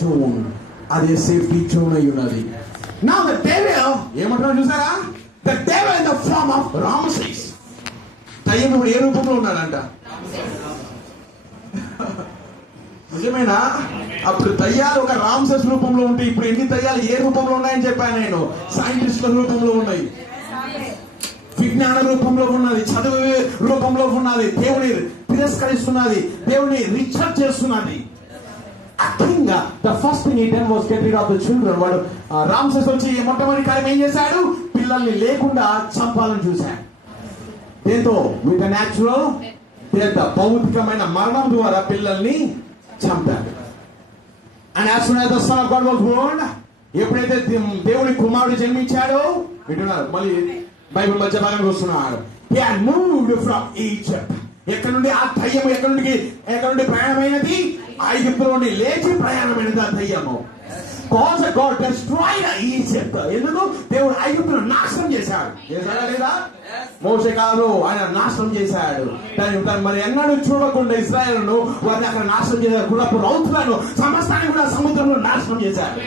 Zone, అదే safety zone అయి ఉన్నది. Now the devil ఏమంటారు చూసారా? The devil in the form of Ramses. దయ్యం ఇప్పుడు ఏ రూపంలో ఉన్నాడంట? నిజమేనా? అప్పుడు దయ్యాలు ఒక రామ్సెస్ రూపంలో ఉంటే ఇప్పుడు ఎన్ని దయ్యాలు ఏ రూపంలో ఉన్నాయని చెప్పాను నేను. సైంటిస్టుల రూపంలో ఉన్నాయి, విజ్ఞాన రూపంలో ఉన్నది, చదువు రూపంలో ఉన్నది, దేవుని తిరస్కరిస్తున్నది, దేవుని రిజెక్ట్ చేస్తున్నది. The first thing he did was get rid of the children. వాడు రామ్సెస్ వచ్చి మొట్టమొదటి కార్యం ఏం చేశాడు? పిల్లల్ని లేకుండా చంపాలని చూశాడు. దేంతో? విత్ న్యాచురల్ డెత్, భౌతికమైన మరణం ద్వారా పిల్లల్ని చంపాడు. And as soon as the son of God was born, ఎప్పుడైతే దేవుని కుమారుడు జన్మించాడో, వింటున్నారు మళ్ళీ బైబిల్ మధ్య భాగంగా వస్తున్నాడు. He had moved from Egypt. ఎక్కడ నుండి ఆ దయ్యము ఎక్కడ నుండి ప్రయాణమైనది? ఐగుప్తు నుండి లేచి ప్రయాణమైనది ఆ దయ్యము. Cause God destroyed Egypt. ఎందుకు? దేవుడు ఐగుప్తును నాశనం చేశాడు. చేశాడా లేదా? మోషే కాదు, ఆయన నాశనం చేశాడు. దాన్ని మరి ఎన్నడూ చూడకుండా ఇశ్రాయేలును వారిని అక్కడ నాశనం చేశారు. గుణపు రౌతులను సమస్తాన్ని కూడా సముద్రంలో నాశనం చేశాడు.